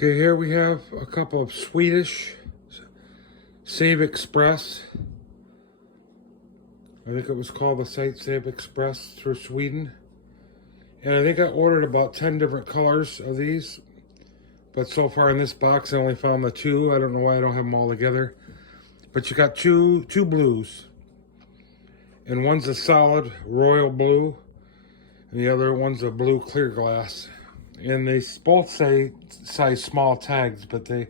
Okay, here we have a couple of Swedish Save Express. I think it was called the site Save Express through Sweden. And I think I ordered about 10 different colors of these. But so far in this box, I only found the two. I don't know why I don't have them all together. But you got two blues. And one's a solid royal blue. And the other one's a blue clear glass. And they both say size small tags, but they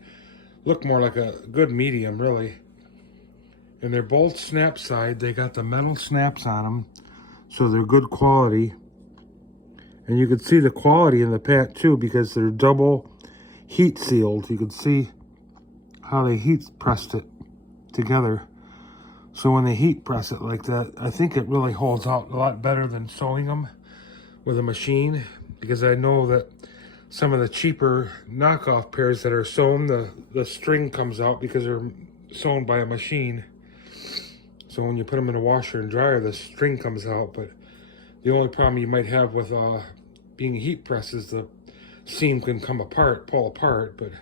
look more like a good medium, really. And they're both snap side. They got the metal snaps on them, so they're good quality. And you can see the quality in the pack too, because they're double heat sealed. You can see how they heat pressed it together. So when they heat press it like that, I think it really holds out a lot better than sewing them with a machine, because I know that some of the cheaper knockoff pairs that are sewn, the string comes out because they're sewn by a machine. So when you put them in a washer and dryer, the string comes out. But the only problem you might have with being heat press is the seam can come apart, pull apart. But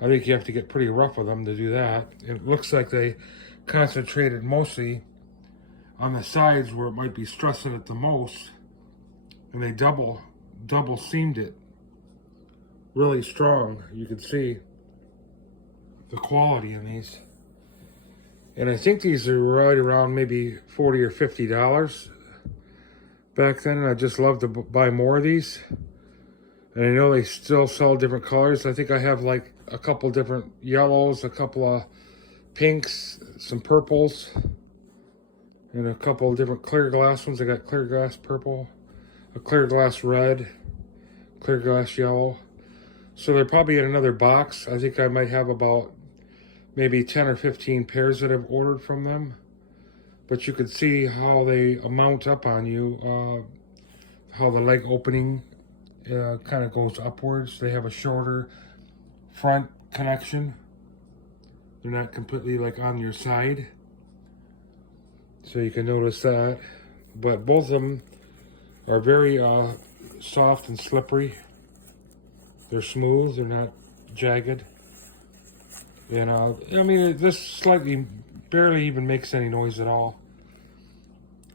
I think you have to get pretty rough with them to do that. It looks like they concentrated mostly on the sides where it might be stressing it the most, and they double seamed it really strong. You can see the quality in these. And I think these are right around maybe $40 or $50 back then. And I just love to buy more of these. And I know they still sell different colors. I think I have like a couple different yellows, a couple of pinks, some purples, and a couple of different clear glass ones. I got clear glass purple, a clear glass red, clear glass yellow. So they're probably in another box. I think I might have about maybe 10 or 15 pairs that I've ordered from them. But you can see how they mount up on you, how the leg opening kind of goes upwards. They have a shorter front connection. They're not completely like on your side. So you can notice that. But both of them are very soft and slippery. They're smooth, they're not jagged. And I mean, this slightly, barely even makes any noise at all.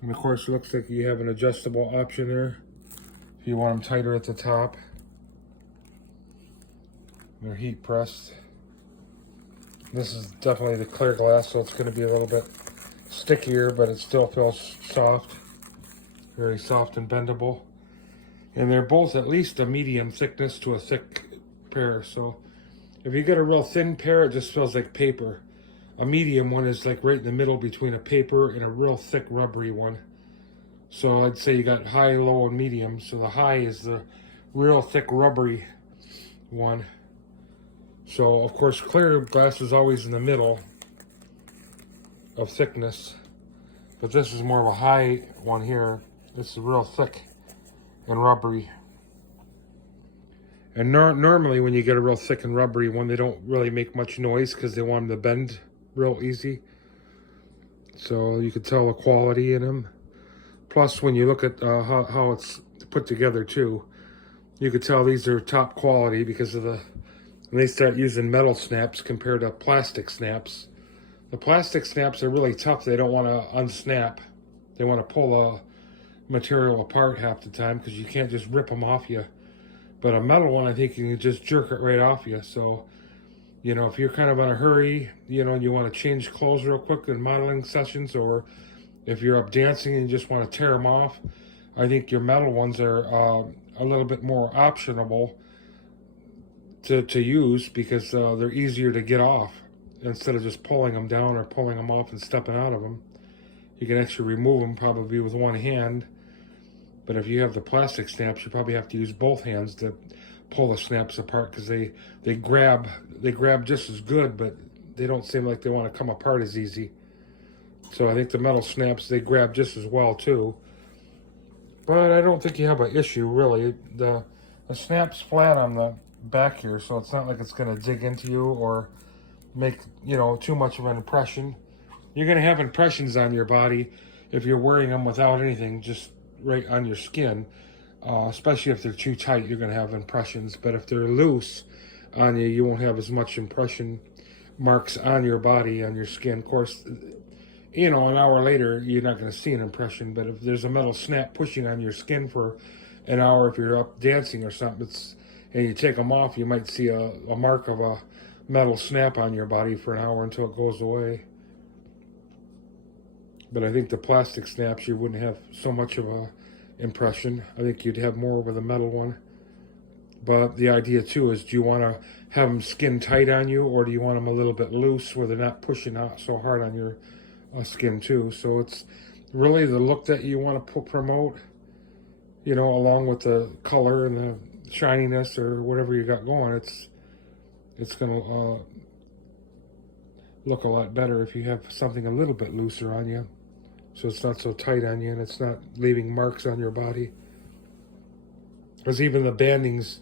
And of course, it looks like you have an adjustable option there if you want them tighter at the top. They're heat pressed. This is definitely the clear glass, so it's going to be a little bit stickier, but it still feels soft. Very soft and bendable. And they're both at least a medium thickness to a thick pair. So if you get a real thin pair, it just feels like paper. A medium one is like right in the middle between a paper and a real thick rubbery one. So I'd say you got high, low, and medium. So the high is the real thick rubbery one. So of course clear glass is always in the middle of thickness. But this is more of a high one here. This is real thick and rubbery. And normally when you get a real thick and rubbery one, they don't really make much noise because they want them to bend real easy. So you can tell the quality in them. Plus when you look at how it's put together too, you could tell these are top quality because of when they start using metal snaps compared to plastic snaps. The plastic snaps are really tough. They don't want to unsnap. They want to pull the material apart half the time because you can't just rip them off you. But a metal one, I think you can just jerk it right off you. So, you know, if you're kind of in a hurry, you know, and you want to change clothes real quick in modeling sessions, or if you're up dancing and you just want to tear them off, I think your metal ones are a little bit more optionable to use because they're easier to get off. Instead of just pulling them down or pulling them off and stepping out of them, you can actually remove them probably with one hand. But if you have the plastic snaps, you probably have to use both hands to pull the snaps apart because they grab just as good, but they don't seem like they want to come apart as easy. So I think the metal snaps, they grab just as well too. But I don't think you have an issue really. The snap's flat on the back here, so it's not like it's going to dig into you or make, you know, too much of an impression. You're going to have impressions on your body if you're wearing them without anything, just right on your skin. Especially if they're too tight, you're going to have impressions. But if they're loose, on you, you won't have as much impression marks on your body, on your skin. Of course, you know, an hour later, you're not going to see an impression, but if there's a metal snap pushing on your skin for an hour, if you're up dancing or something, and you take them off, you might see a mark of a metal snap on your body for an hour until it goes away. But I think the plastic snaps, you wouldn't have so much of a impression. I think you'd have more with a metal one. But the idea too is, do you want to have them skin tight on you, or do you want them a little bit loose where they're not pushing out so hard on your skin too? So it's really the look that you want to promote, you know, along with the color and the shininess or whatever you got going. It's going to look a lot better if you have something a little bit looser on you, so it's not so tight on you and it's not leaving marks on your body. Because even the bindings,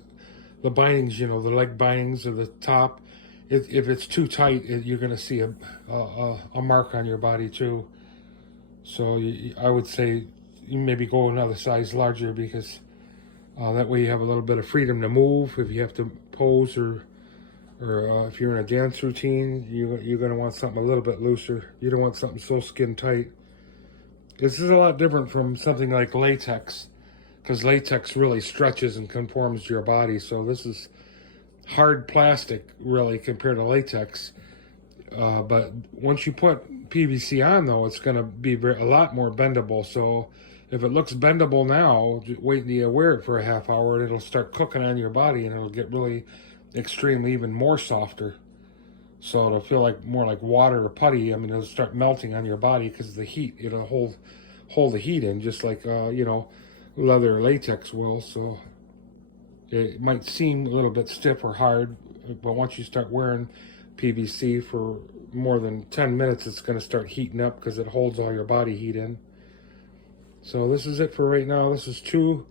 you know, the leg bindings or the top, if it's too tight, you're going to see a mark on your body too. So I would say you maybe go another size larger, because that way you have a little bit of freedom to move. If you have to pose or if you're in a dance routine, you're going to want something a little bit looser. You don't want something so skin tight. This is a lot different from something like latex, because latex really stretches and conforms to your body. So this is hard plastic, really, compared to latex. But once you put PVC on, though, it's going to be a lot more bendable. So if it looks bendable now, wait until you wear it for a half hour, and it'll start cooking on your body, and it'll get really extremely even more softer. So it'll feel like more like water or putty. I mean, it'll start melting on your body because of the heat. It'll hold the heat in, just like you know, leather or latex will. So it might seem a little bit stiff or hard, but once you start wearing PVC for more than 10 minutes, it's going to start heating up because it holds all your body heat in. So this is it for right now. This is two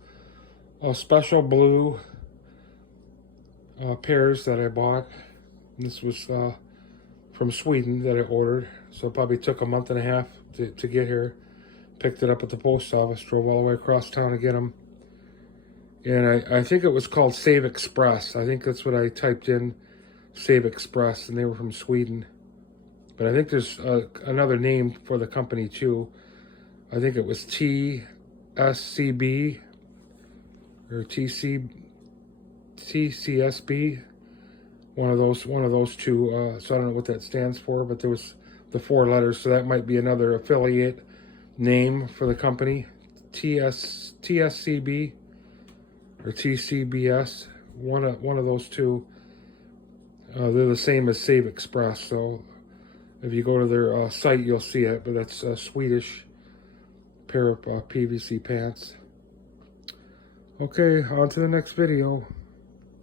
special blue pairs that I bought. This was from Sweden that I ordered, so it probably took a month and a half to get here. Picked it up at the post office, drove all the way across town to get them. And I think it was called Save Express. I think that's what I typed in, Save Express, and they were from Sweden. But I think there's another name for the company too. I think it was TSCB or TCSB. One of those two. So I don't know what that stands for, but there was the 4 letters. So that might be another affiliate name for the company. TSCB or TCBS. One of those two. They're the same as Save Express. So if you go to their site, you'll see it. But that's a Swedish pair of PVC pants. Okay, on to the next video.